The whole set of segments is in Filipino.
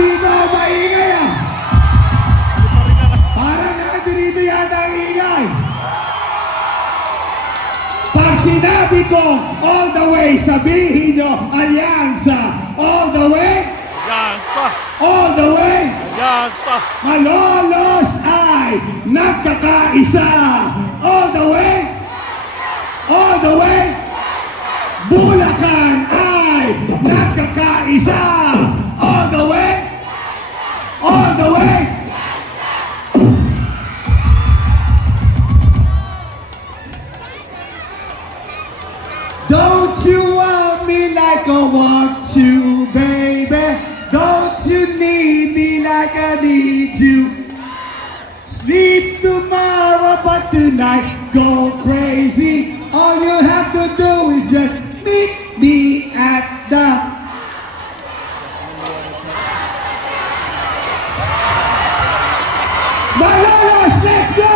dito, maingay ah. Parang nandito yata ang ingay. Pag sinabi ko, all the way, sabihin nyo, alyansa. All the way? Alyansa. All the way? Alyansa. Malolos ay nagkakaisa. All the way? All the way? Bulacan ay nagkakaisa. All the way? All the way? Don't you want me like I want you, baby? Don't you need me like I need you? Sleep tomorrow, but tonight go crazy. All you have to do is just meet me at the Malolos, let's go!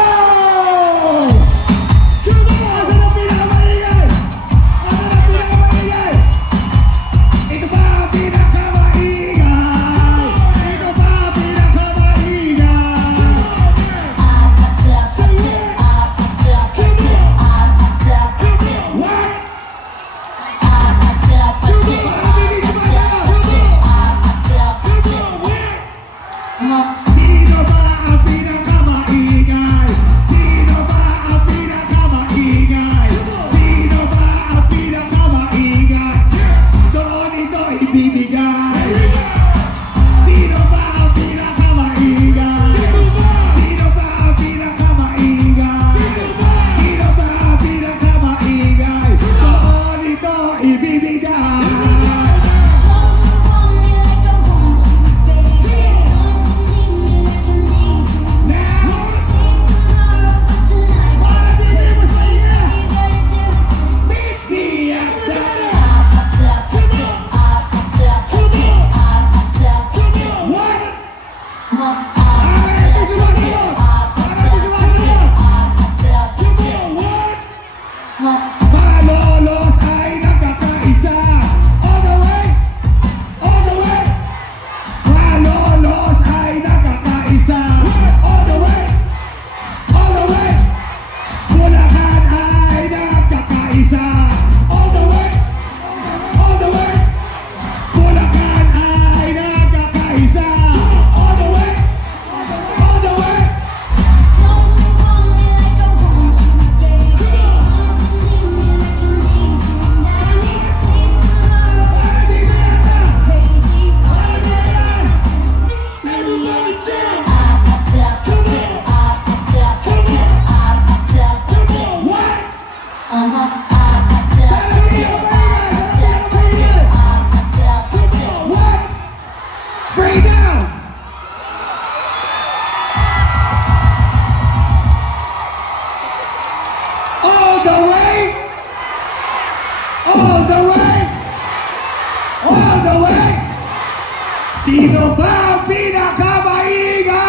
Sino ba ang pinakamaingay?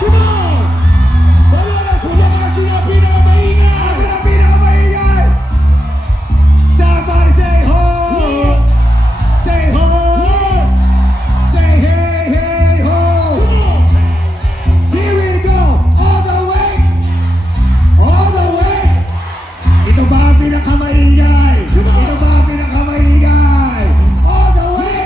Come on! Wala na sino ang pinakamaingay? Ako na pinakamaingay! Somebody say ho! Say ho! Say hey, hey, ho! Here we go! All the way! All the way! Ito ba ang pinakamaingay? Ito ba ang pinakamaingay? All the way!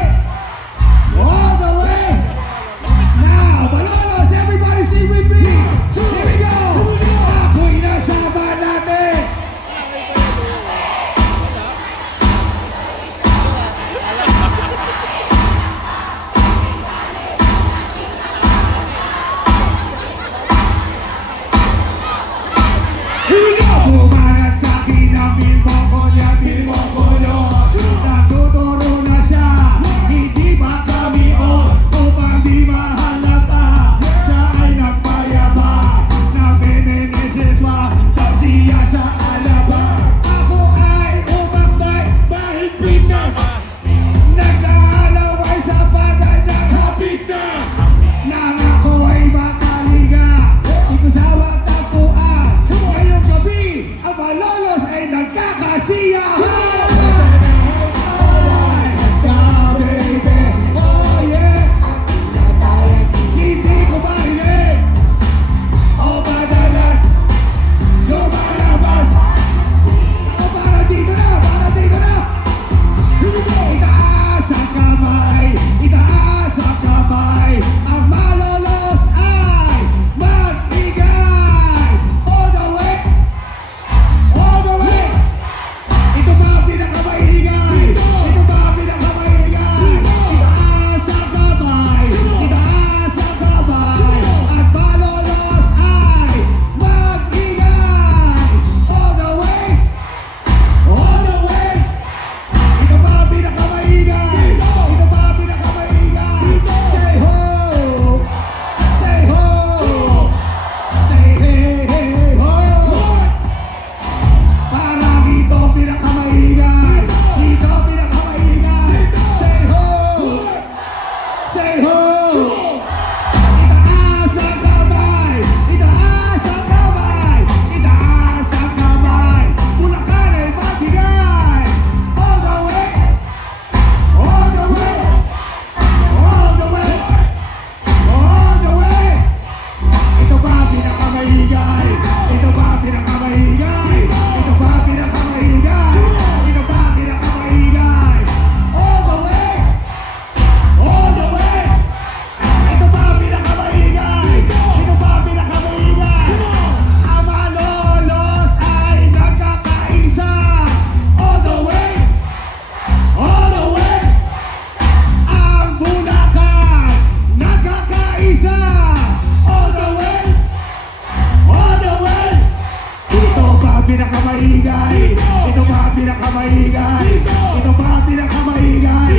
pinakamaingay? Ito ba ang pinakamaingay?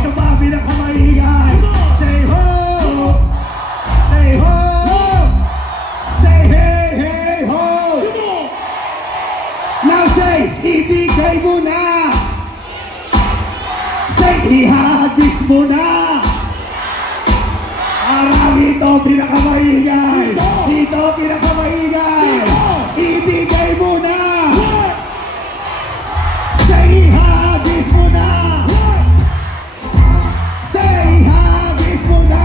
Ito ba ang pinakamaingay? Say ho! Say ho! Say hey, hey, ho! Now say, ibigay mo na! Say, ihagis mo na! Arang ito pinakamaingay! Ito pinakamaingay! Ibigay mo na! Say, ihagis mo na! Say, ihagis mo na!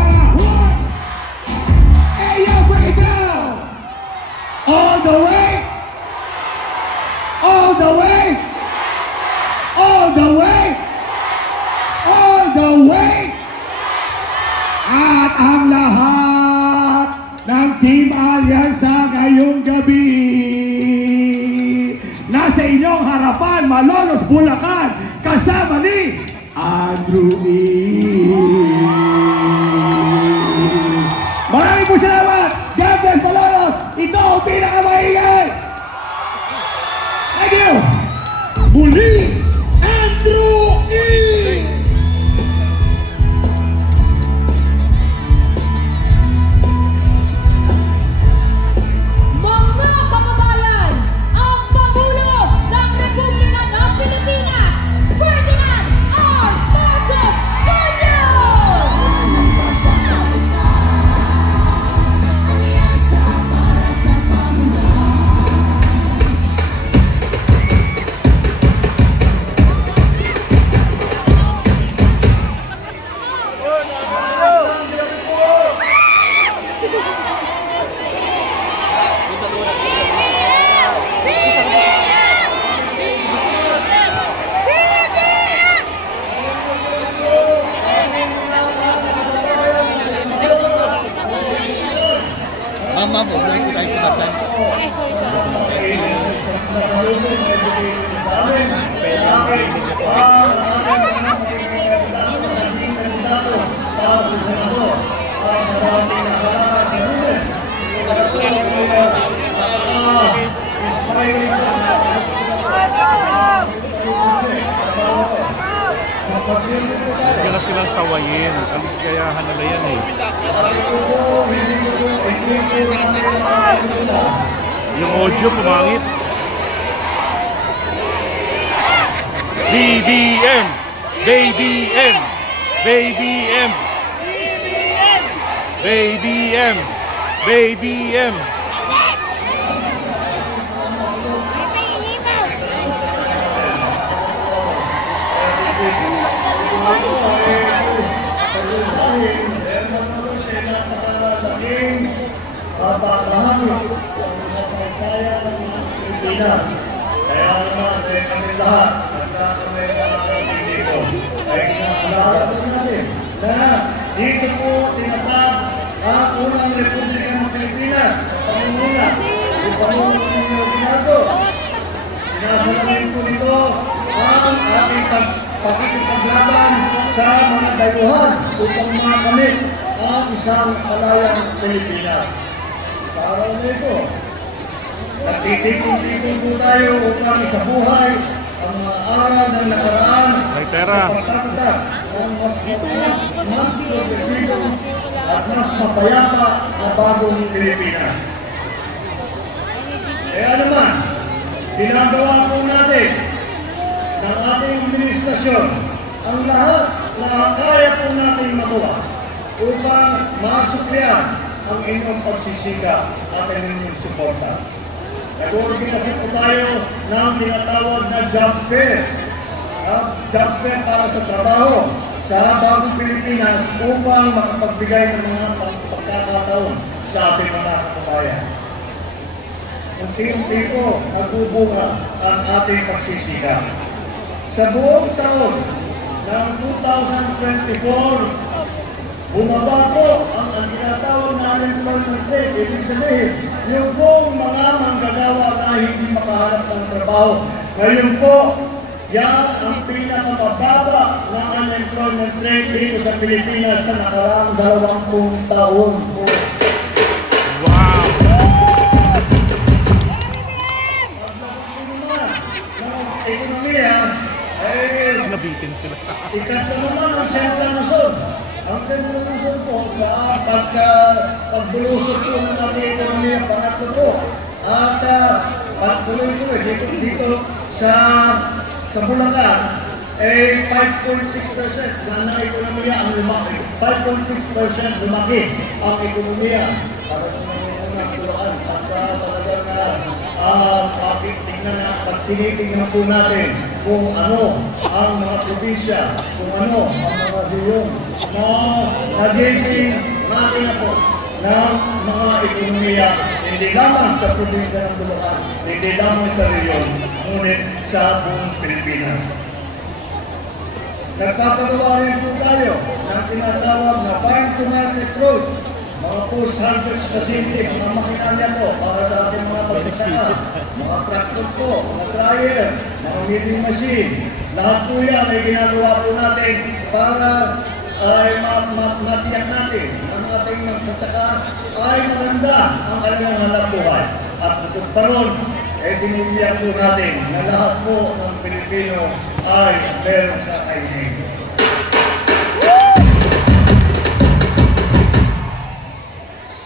Hey, yo, break it down! All the way! All the way! All the way! All the way! At ang lahat ng Team Alyansa ngayong gabi, nasa inyong harapan, Malolos, Bulacan, kasama ni Andrew E. Maraming po salamat! God bless Malolos! Ito ang pinakamaingay! Thank you! Muli, Andrew E. Mama, huwag lang po tayo sabatan. Huwag na silang sawayin. Kaligayahan nila yan eh. Yung audio pumangit. BBM! BBM! BBM! BBM! BBM! Kaya naman, kami lahat, kami dito, ay naalala po natin na dito po tinatag ang unang Republika ng Pilipinas sa Panginoon, yung Panginoon Senyor Binago. Sinasalamin po nito ang ating pakikipaglaban sa mga dayuhan upang makamit ang isang malayang Pilipinas. Sa araw na ito, nagtitikong-tikong po tayo upang sa buhay ang mga aral ng nakaraan sa pagkakita ng mas progresibo at mas mapayapa na bagong Pilipinas. Kaya naman, ginagawa po natin ng ating administrasyon ang lahat na kaya po natin magawa upang masuklian ang inyong pagsisikap at inyong suporta. Nag-organize po tayo ng tinatawag na job fair. Job fair para sa trabaho sa bagong Pilipinas upang makapagbigay ng mga pagkakataon sa ating mga kababayan. Unti-unti po nagbubunga ang ating pagsisikap. Sa buong taon ng 2024, bumaba po ang tinatawag na unemployment rate. Ibig sabihin, yung pong mga manggagawa na hindi makahanap ng trabaho. Ngayon po, yan ang pinakamababa na unemployment rate dito sa Pilipinas sa nakaraang 20 taon po. Wow! Paglabot po naman ng ekonomiya, sila. Ikatlo naman ang Central Luzon. Ang Central Luzon po sa pagbulusok po ng ating ekonomiya, pangatlo po. At pagtuloy-tuloy dito sa Bulacan, 5.6% na ekonomiya ang lumaki. 5.6% lumaki ang ekonomiya. Para sa mga Bulacan. At talagang tinitingnan po natin kung ano ang mga probinsya, kung ano ang mga rehiyon na nagiging makina po ng mga ekonomiya, hindi lamang sa probinsya ng Bulacan, hindi lamang sa rehiyon, ngunit sa buong Pilipinas. Nagpapagawa rin po tayo ng tinatawag na farm-to-market road, mga post-harvest facility, mga makinalya po para sa ating mga pagsasaka, mga tractor po, mga dryer, mga milling machine. Lahat po yan ay ginagawa po natin para matiyak natin ang ating magsasaka ay maganda ang kanilang hanap buhay. At bukod pa ron, binibigyan po natin na lahat po ng Pilipino ay meron kakainin.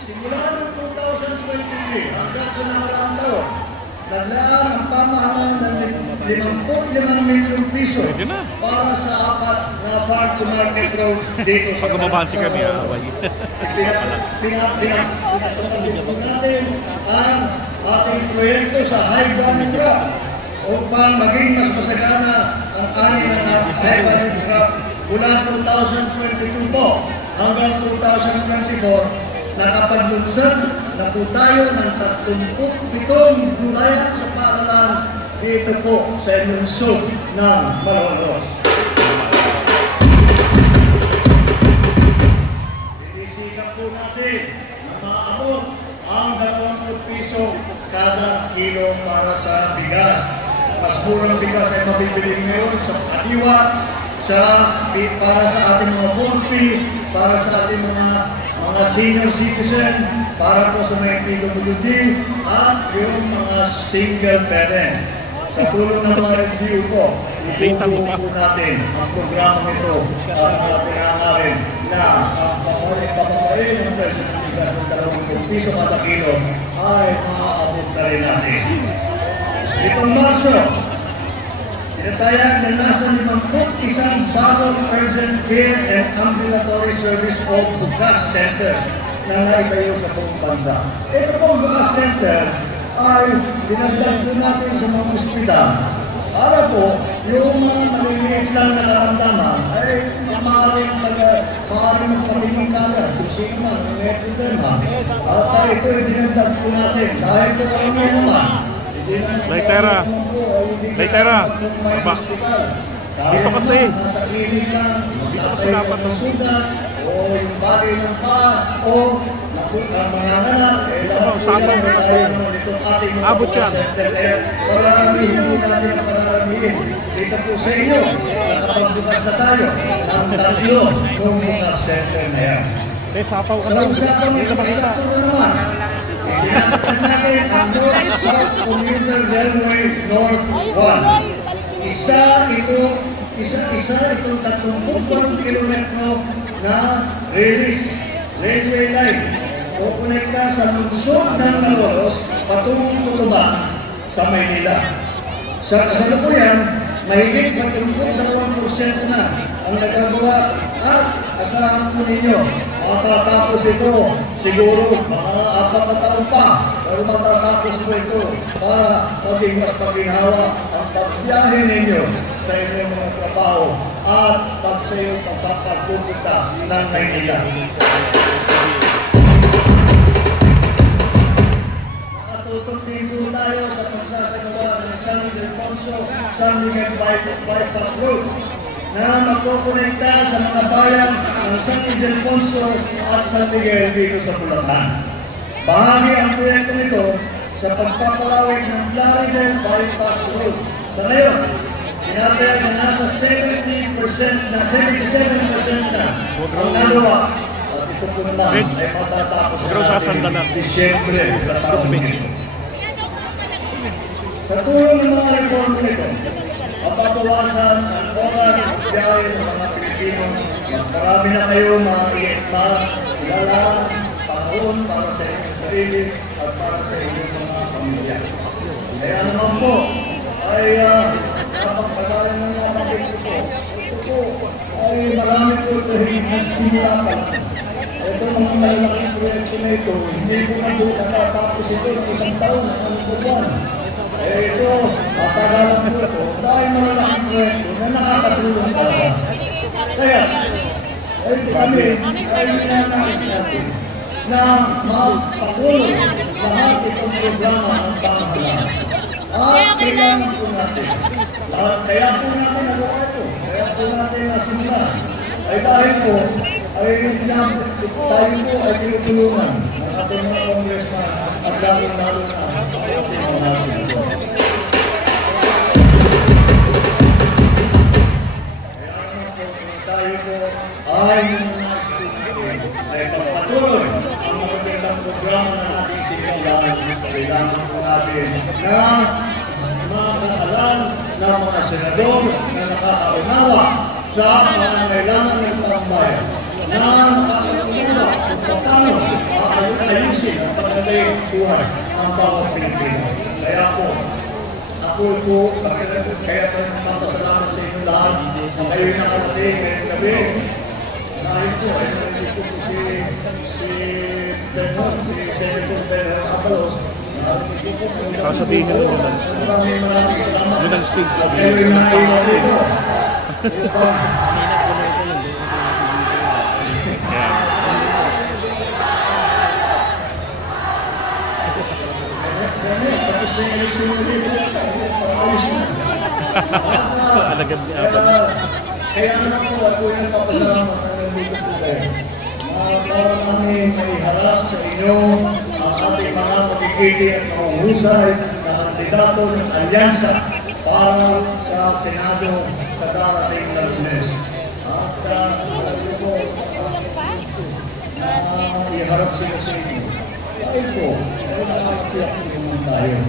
Simula noong 2023 hanggang sa nakaraang taon, naglaan ang pamahalaan ng 55 milyong piso para sa apat na farm-to-market road dito sa Pag-umabahan si kami, away. Pinatulong natin ang ating proyekto sa high-value crop upang maging mas masagana ang ani ng high-value crop mula 2022 po hanggang 2024. Nakapaglunsad na po tayo ng 37 gulayan sa paaralan dito po sa lungsod ng Malolos. Sinisikap po natin na maabot ang 20 piso kada kilo para sa bigas. Mas murang bigas ay mabibili ngayon sa kadiwa, para sa ating mga pompi, para sa ating mga senior citizen, para po sa mga PWD, at yung mga single parent. Sa tulong ng mga review po, itutuloy po natin ang programa nito at pinangarin na ang papapain ng presyo ng bigas ng 20 piso kada kilo ay maaabot na rin natin. Itong Marso, tinatayag na nasa 51 bagong urgent care and ambulatory service o BUCAS Center na naitayo sa buong bansa. Ito pong BUCAS Center ay dinagdag po natin sa mga ospital para po yung mga maliliit lang na naramdaman ay maaaring magpatingin kagad kung sino man may problema. At ito ay dinagdag po natin dahil ito karamihan naman. Laitera. Aba. Dito kasi. Dito kasi dapat to. O yung bagay ng pa, o mga anak, Usapan na tayo. Abot yan. Pararamihin po natin ang pararamihin. Dito po sa inyo, nakapagbukas na tayo ng 3 kung bukas center na yan. Sapaw ka Sa na. usapan ng pagkakto naman, pinapagkat natin ang North-South Commuter Railway North 1. Isa itong 34 kilometro na railway line. Kukonekta sa lungsod ng Malolos patungong Tutuban sa Maynila. Sa kasalukuyan, mahigit 32% na ang nagagawa at asahan po ninyo. Matatapos ito siguro mga 4 na taon pa, pero matatapos po ito para maging mas paginhawa ang pagbiyahe ninyo sa inyong mga trabaho at sa iyong pagpapagpupunta ng Maynila. Nakatutok din po tayo sa pagsasagawa ng San Miguel Bypass Road na magkukonekta sa mga bayan ng San Ildefonso at San Miguel dito sa Bulacan. Bahagi ang proyekto nito sa pagpapalawig ng Plaridel Bypass Road. Sa ngayon, tinatayag na nasa 77% na ang nagawa. At ito po naman ay matatapos natin Disyembre sa taon nito. Sa tulong ng mga reforma nito, mapapawasan ang oras at biyahe ng mga Pilipino. Mas marami na kayo makilala, panahon para sa inyong sarili at para sa inyong mga pamilya. Kaya naman po, ay napagpadayan ng mga pamilya po. Ito po, ay marami po dahil nagsimula pa lang. Ito mga malalaking proyekto na ito, hindi po na po nakatapos ito ng isang taon na buwan. Ito, matagalan po ito dahil malalaking proyekto na nakakatulong talaga. Kaya, kami ay ninanais natin na magpakulong lahat itong programa ng pamahalaan. At kailangan po natin. Kaya po natin nagawa ito. Kaya po natin nasimula. Ay dahil po, ay tayo po ay tinutulungan ng ating mga congressman at lalo-lalo na ang ating mga senador. Kaya naman po, tayo po ay mga student ay pagpatuloy ang magandang programa ng ating simbahan. Kailangan po natin na makakalan ng mga senador na nakakaunawa sa pangangailangan ng pambayan na nakakaunawa kung paano ayusin ang pagdating buhay ng bawat Pilipino. Kaya po, ako po, kaya po magpapasalamat sa inyong lahat na kayo nakarating ngayong gabi. Dahil po, ay narinig po si Benhon, si Senator Benhon Abalos. Sasabihin nyo yun lang. Maraming salamat. Yun ang stage. At kayo yung naiwan dito. Alagad ni Aban. Kaya naman po, ako yung papasalamat na nandito po kayo. Para namin may harap sa inyo ang ating mga magigili at mahuhusay na kandidato ng alyansa para sa Senado sa darating na Lunes. At alam ko na iharap sila sa inyo. Dahil po, ay nakakapiyak naman tayo.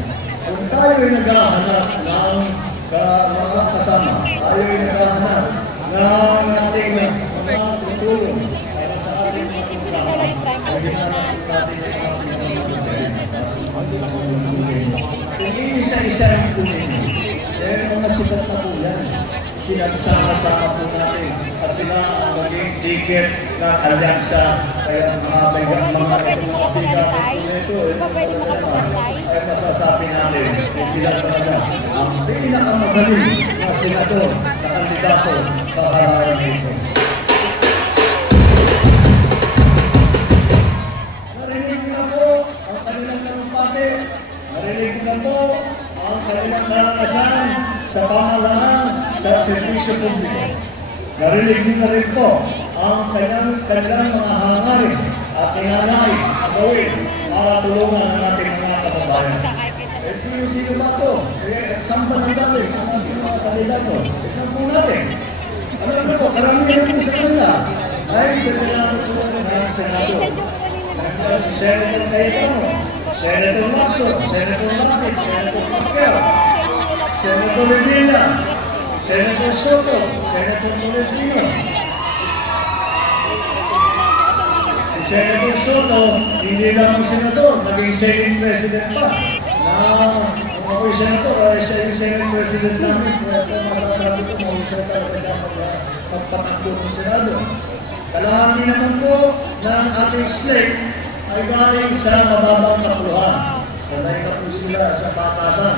Kung tayo ay naghahanap ng mga kasama, tayo ay naghahanap ng ating mga tutulong para sa ating mga programa, ay hinanap natin ang ating mga kung isa-isa ang kunin, dahil mga sikat na po yan, pinagsama-sama po natin at sila ang maging ticket ng alyansa. Kaya mga bigat na ito, ay masasabi natin kung sila talaga ang pinakamagaling na senador na kandidato sa harapan nito. Narinig na po ang kanilang talumpati, narinig na po ang kanilang karanasan sa pamahalaan sa serbisyo publiko. Narinig na rin po ang kanilang mga hangarin at ninanais na gawin para tulungan ang ating mga kababayan. Eh, sino ba ito? Saan ba nagdali ang ating mga kandidato? Tignan po natin. Alam na po, karamihan po sa kanila ay kailangan po ng Senado. Si Senator Cayetano, Senator Lacson, Senator Lapid, Senator Pacquiao, Senator Rivera, Senator Soto, Senator Tolentino. Si Senator Soto, hindi lang ang senador, naging Senate President pa. Kung ako'y senador, siya yung Senate President namin. Kaya kung masasabi ko, mahusay talaga siya magpatakbo ng Senado. Kalahati naman po ng ating slate ay galing sa mababang kapuluhan. Sanay na po sila sa batasan.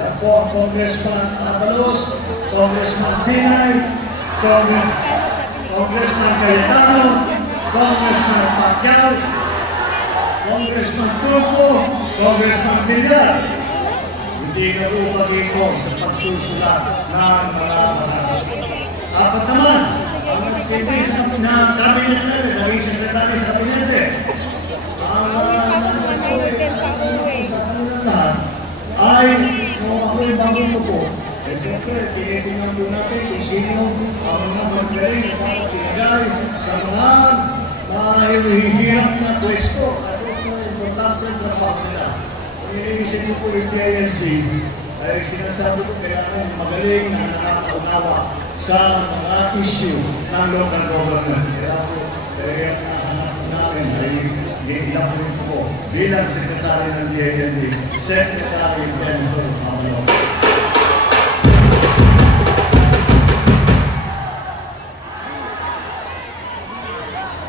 Yan po ang Congressman Abalos, Congressman Binay, Congressman Cayetano, Congressman Pacquiao, Congressman Turco, Congressman Villar. Hindi na po dito sa pagsusulat ng mga batas. Apat naman, ang nagsilbi sa cabinet natin, naging sekretary sa kabinete. Ang sa kanilang lahat ay kung ako'y bagong po, eh siyempre, tinitingnan po natin kung sino ang mga magaling na dapat ilagay sa mga mahihirap na pwesto kasi ito ang importante ang trabaho nila. Kung iniisip mo po yung PINC, ay sinasabi ko kailangan magaling na nakakaunawa sa mga issue ng local government. Kaya po, kaya nahanap namin ay ilang po bilang Secretary ng DILG, Secretary Benito Mamalong.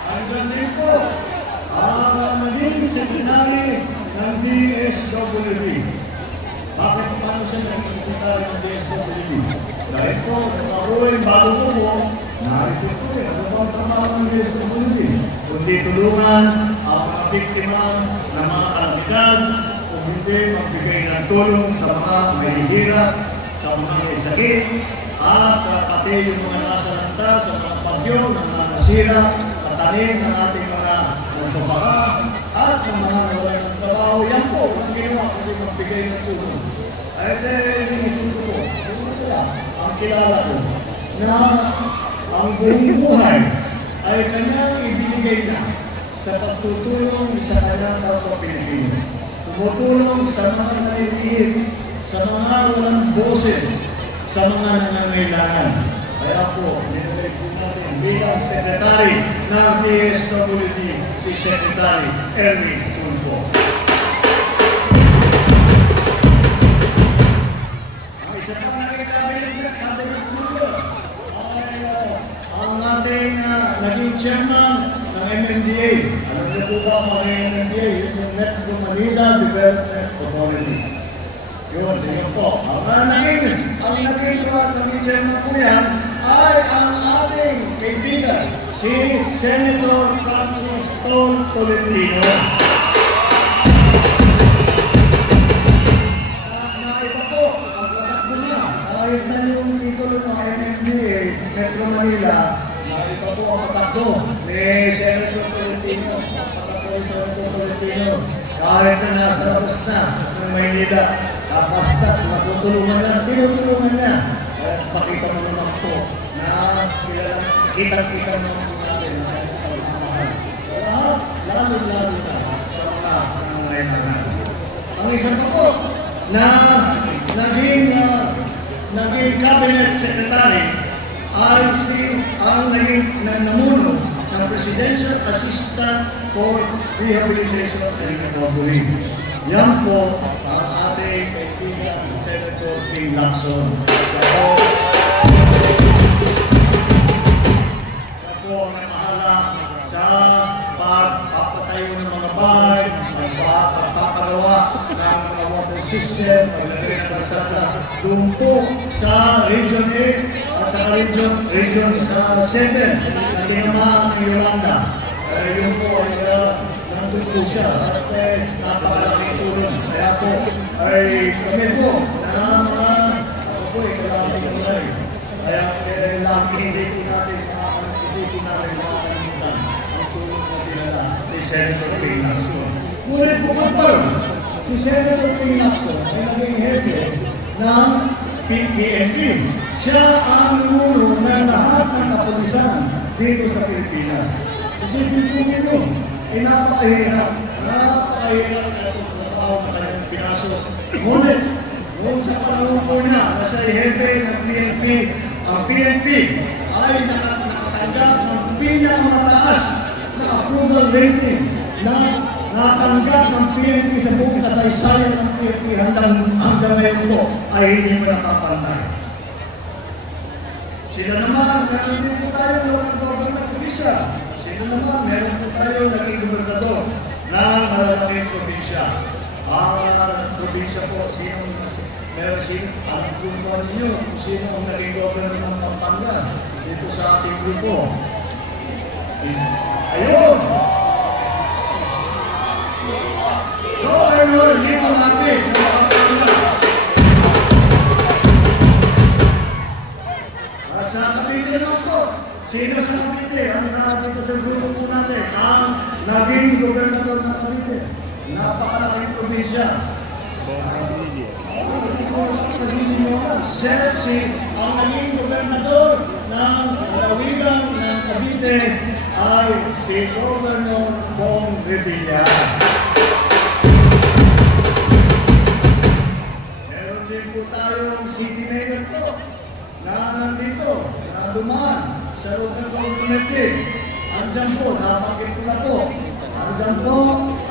Andyan din po ang naging Secretary ng DSWD. Bakit paano siya naging Secretary ng DSWD? Dahil po, nakakuha bago po naisip ko ano bang trabaho ng DSWD? Kundi tulungan ang mga biktima ng mga kalamidad, kung hindi magbigay ng tulong sa mga mahihirap, sa mga may sakit, at pati yung mga nasalanta sa mga bagyo na mga nasira, katanim ng ating mga nasabaka, at ng mga nawalan ng trabaho. Yan po, ang ginawa, kundi magbigay ng tulong. Ay, inisip ko po, ang kilala ko, na ang buong buhay ay kanyang ibinigay na sa pagtutulong sa kanyang kapwa Pilipino. Tumutulong sa mga naliliit, sa mga walang boses, sa mga nangangailangan. Kaya po, nilagay po natin bilang Secretary ng DSWD, si Secretary Erwin Tulfo. Ang isa pa ang ating naging chairman ng MMDA. Alam niyo po ba mga MMDA? Yun yung Metro Manila Development Authority. Yun po. Ang naging chairman po yan ay ang ating kaibigan, si Senator Francis Tolentino. Kahit na yung titulo ng MMDA, Metro Manila, iba po ang patakbo ni Senator Tolentino. Patakbo ni Senator Tolentino. Kahit na nasa labas na ng Maynila, basta matutulungan na, tinutulungan niya. Kaya pakita mo naman po na kita-kita naman po natin na pagmamahal. Sa lahat, lalo-lalo na sa mga nangangailangan. Ang isang po na naging cabinet secretary ay ang naging namuno ng Presidential Assistant for Rehabilitation and Recovery. Yan po ang ating kaibigan Senator Ping Lacson. Siya po ang namahala sa pagpapatayo ng mga bahay, pagpapagawa ng mga water system, paglagay ng kalsada doon po sa Region 8 at saka Region 7 na tinamaan ng Yolanda. Yun po ay nandun po siya at napakalaking tulong. Kaya po ay kami po na ako po ay kalaking kulay. Kaya hindi po natin makakalimutan ang tulong na dinala ni Senator Ping Lacson. Ngunit po kapag si Senator Ping Lacson ay naging hepe ng PNP. Siya ang numuno ng lahat ng kapulisan dito sa Pilipinas. Isipin po ninyo, napakahirap na itong trabaho na kanyang pinasok. Ngunit, noon sa panahon po niya na siya hepe ng PNP, ang PNP ay nakatanggap ng pinakamataas na approval rating na natanggap ng PNP sa buong kasaysayan ng PNP hanggang ngayon po ay hindi mo nakapantay. Sila naman, meron din po tayo local government official. Sila naman, meron po tayo naging gobernador ng malalaking probinsya. Ang probinsya po, alam po ninyo kung sino ang naging governor ng Pampanga dito sa ating grupo. Ayun! Governor Lino Lapid ng Pampanga. Sa Cavite naman po, sino sa Cavite ang dito sa grupo po natin ang naging gobernador ng Cavite? Napakalaking probinsya. Ang naging gobernador ng lalawigan ng Cavite ay si Governor Bong Revilla. Meron din po city mayor po na nandito, na dumaan sa local government din. Andyan po, napanggit ko na po. Andyan po,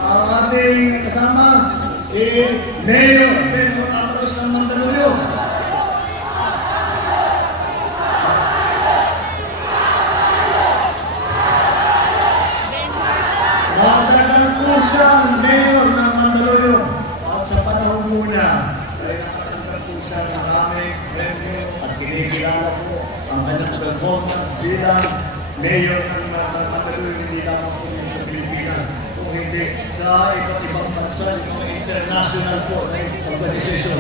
ang ating kasama, si Mayor Pedro Atos ng Mandaluyong. Matagal po siyang Mayor ng Mandaluyong. At sa panahon muna, ay nakatagdag po siya ng aming premyo at kinikilala po ang kanyang performance bilang Mayor ng Mandaluyong, hindi lamang po sa Pilipinas, kung hindi sa iba't ibang bansa, yung international po na organization,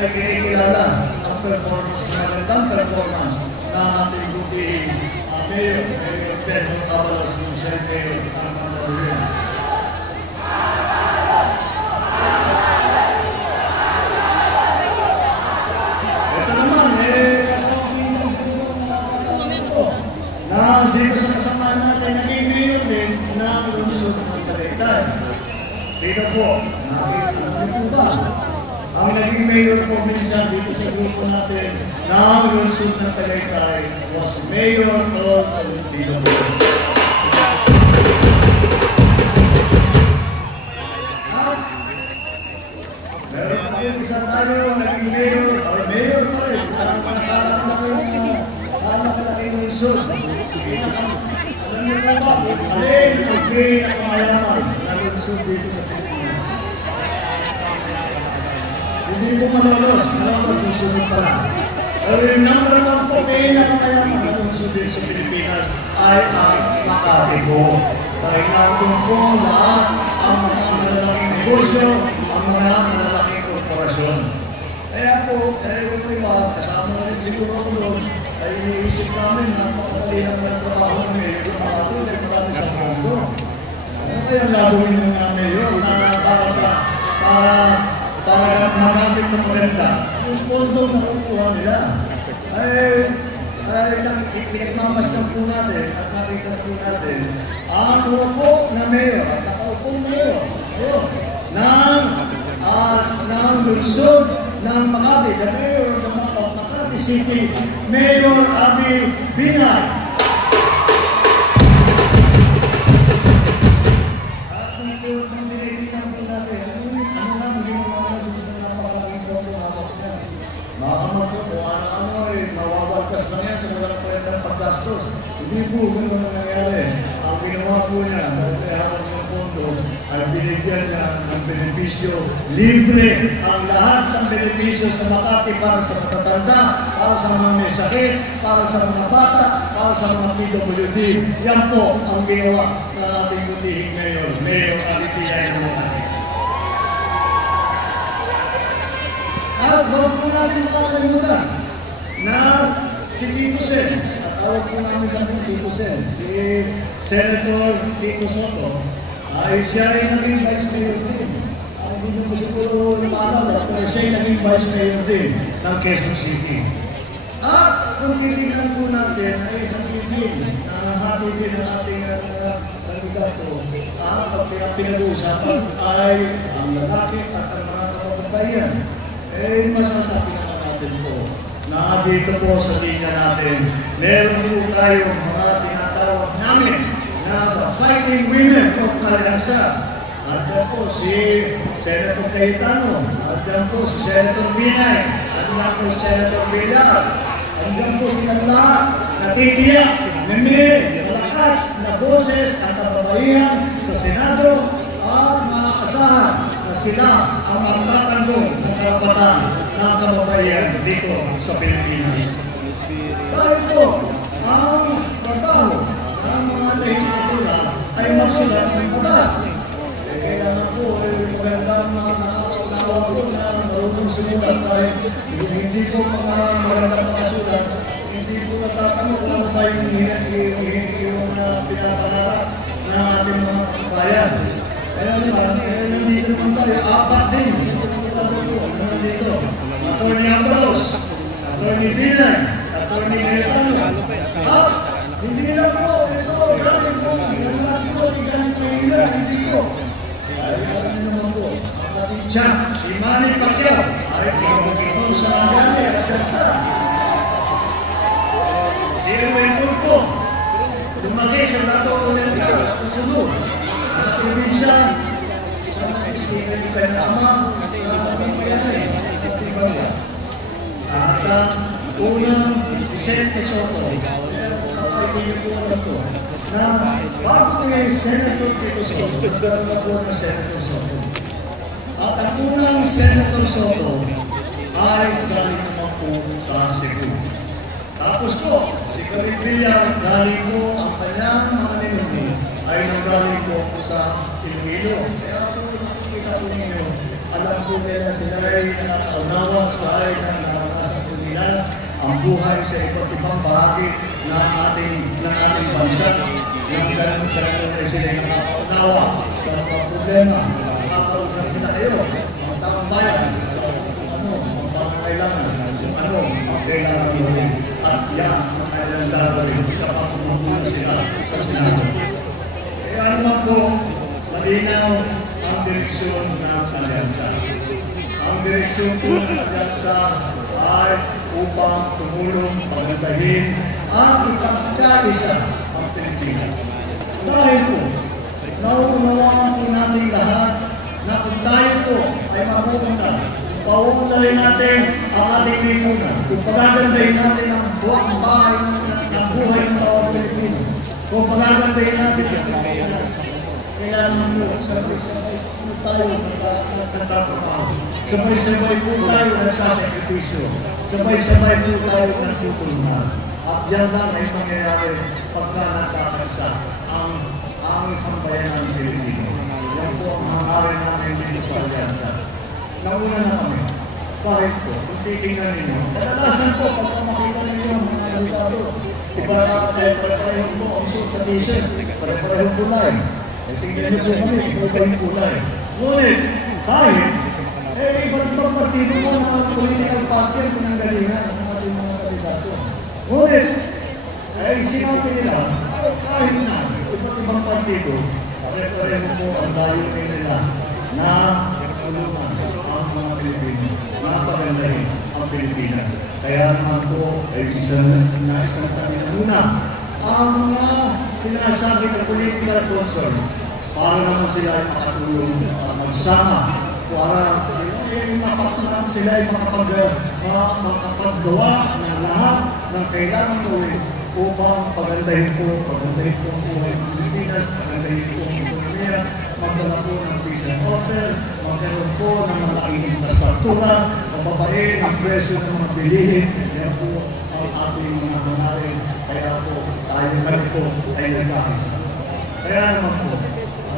ay kinikilala ang performance, magandang performance na ating butihing Mayor Pedro Abalos ng Mayor ng Mandaluyong. Ito naman, na dito sa kasamaan natin, naging mayor din na lungsod ng Tagaytay. Dito po, nakikita po ba? Ang naging mayor po minsan dito sa grupo natin na lungsod ng Tagaytay was Mayor Tol Tolentino po. Meron po isa tayo naging mayor, or mayor pa rin, parang panakalaki ng lungsod. Alam niyo po ba, alin ang pinakamayaman na lungsod dito sa Pilipinas? Hindi po manolos, mas susunod pa lang. Pero yung number one po, pinakamayaman na lungsod dito sa Pilipinas ay ang Makati po. Dahil nandun po lahat ang mga malalaking negosyo, ang mga malalaking korporasyon. Kaya po, po iba, kasama na rin siguro ko doon, ay iniisip namin na makakali naman ang trabaho ng mayor yung Makati sa marami sa mundo. Ano kaya gagawin ng mayor na para magamit ng maganda? Yung pondo na kukuha nila ay pinagmamasyan po natin at nakita po natin ang upo na mayor at nakaupong mayor ng lungsod ng Makati, the mayor of Makati City, Mayor Abby Binay. At nang nililitan po natin, ano lang ginawa na gusto na napakalaking po hawak niya. Makamag po, ano ay mawawagkas na yan sa walang kwentang paggastos. Hindi po gano'n ang nangyari. Ang ginawa po niya, dahil hawak ng pondo, ay binigyan niya ng benepisyo libre. Ang lahat ng benepisyo sa Makati para sa matatanda, para sa mga may sakit, para sa mga bata, para sa mga PWD. Yan po ang ginawa ng ating butihing mayor, Mayor Abby Binay ng Makati. At huwag po natin makakalimutan na si Tito Sen, at tawag po namin sa Tito Sen, si Senator Tito Soto, ay siya ay naging Vice Mayor din. Hindi nyo siguro maalala, pero siya ay naging Vice Mayor din ng Quezon City. At kung titignan po natin, ay hangin happy din ang ating kandidato. Ang pinag-uusapan ay ang lalaki at ang mga kababayan. Eh, masasabi naman natin po na dito po sa linya natin, meron po tayo mga tinatawag namin na the fighting women of Calasanz. At dyan po si Senator Cayetano, at dyan po si Senator Binay, at dyan po si Senator Villar, at dyan po silang lahat na titiyak, na may malakas na boses at kababaihan sa Senado at makakasahan na sila ang magtatanggong ng karapatan ng kababaihan dito sa Pilipinas. Dahil po, ang trabaho ng mga legislatura ay magsulat ng batas. Kailangan po, magandang mga nakakaunawa po na marunong sumulat dahil hindi po magandang makasulat, hindi po natatanong kung ano ba yung pinapangarap ng ating mga bayan. Kaya naman, nandito naman tayo, apat din. Nandito, Atty. Abalos, Atty. Binay, Atty. Cayetano. At hindi lang po, ito, dahil po, ginagawa hindi po. Dahil alam niyo naman po, ang ating champ, si Manny Pacquiao, ay pinagkakita sa Mangali at probinsya natutunan ka sa sunod. Ang probinsya, isang isigan ka na ama, at unang Vicente Soto, kapag-ibig ko na ito, na bago niya yung Senator Tito Soto, nagkaroon na po ng Senator Soto. At ang unang Senator Soto ay galing naman po sa Cebu. Tapos po, si Calipilla, galing po ang kanyang mga ninuni ay nanggaling po sa Iloilo. Kaya po nakikita po ninyo, alam po nila sila ay nakaunawa sa ay na naranasan po nila ang buhay sa iba't ibang bahagi ng ating bansa. Nang ganun sa kanila sila ay nakaunawa sa mga problema. Nakakausap nila kayo, ang taong bayan, sa ang taong kailangan, ang kailangan nila. At yan, ang kailangan darating kapag pumapuna sila sa Senado. Kaya naman po, malinaw ang direksyon ng alyansa. Ang direksyon po ng alyansa ay upang tumulong, pagandahin, at ipagkaisa ang Pilipinas. Dahil po, nauunawaan po natin lahat na kung tayo po ay mapupunta, pauunawin natin ang ating lipunan. Kung pagagandahin natin ang bahay ng buhay ng bawat Pilipino. Kung pagagandahin natin ang Pilipinas. Kailangan mo, sabay-sabay po tayo nagtatrabaho. Sabay-sabay po tayo nagsasakripisyo. Sabay-sabay po tayo nagtutulungan. At yan lang ay mangyayari pagka nagkakaisa ang isang bayan ng Pilipino. Yan po ang hangarin namin dito sa alyansa. Nauna na kami. Kahit po, kung titingnan ninyo, kadalasan po, pagka makita ninyo ang mga alibado, iba pare-pareho po ang suot na t-shirt, pare-pareho kulay. Tingnan niyo po kami, iba-ibang kulay. Ngunit, kahit, iba't ibang partido po na political party ang pinanggalingan ng ating mga kandidato. Ngunit, sinabi nila, kahit na, iba't ibang partido, pare-pareho po ang layunin nila na tulungan ang mga Pilipino, napagandahin ang Pilipinas. Kaya naman po ay isang tanin muna ang mga sinasabi ng political concerns para naman sila ay makatulong at magsama para sila ay makapaggawa ng lahat ng kailangan gawin upang pagandahin po ang buhay ng Pilipinas, pagandahin po ang ekonomiya, magdala po ng peace and order, magkaroon po ng malaking infrastruktura, mababain ang presyo ng mga bilihin. Yan po ang ating mga hangarin. Kaya po tayo kami po ay nagkakisa. Kaya naman po,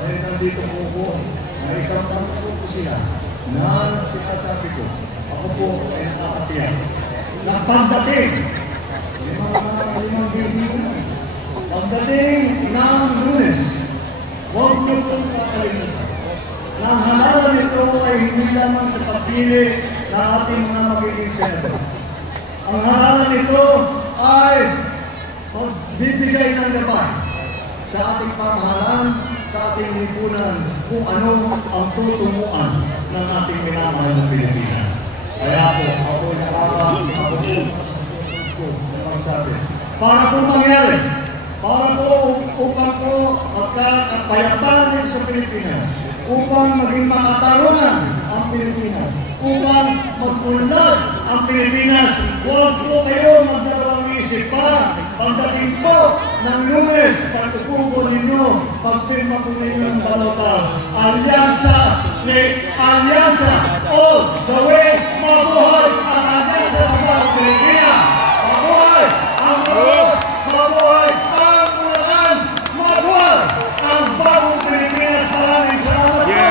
ay nandito po po, may kampang po sila na sinasabi ko, ako po ay nakakatiyak. Pagdating, limang busy na. Pagdating ng Lunes, huwag niyo pong kakalimutan. Ang halalan nito ay hindi lamang sa pagpili na ating mga magiging senator. Ang halalan nito ay magbibigay ng gabay sa ating pamahalaan, sa ating lipunan, kung ano ang tutunguan ng ating minamahal ng Pilipinas. Kaya po, ako magsabi. Para po mangyari, para po upang po magkakapayapaan sa Pilipinas, upang maging makatarungan ang Pilipinas, upang magpunlad ang Pilipinas, huwag po kayo magdalawang isip pa. Pagdating po ng Lunes, pagtupo po ninyo, pagpirma po ninyo ng balota, alyansa, straight alyansa, all the way, mabuhay ang alyansa sa mga Pilipinas. Mabuhay ang Diyos, mabuhay ang Bulacan, mabuhay ang bagong Pilipinas. Maraming salamat po.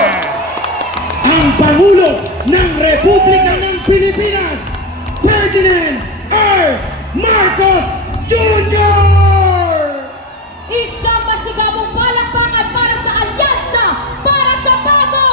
Ang Pangulo ng Republika ng Pilipinas, Ferdinand R. Marcos Jr. Isang masigabong palakpakan para sa alyansa, para sa bagong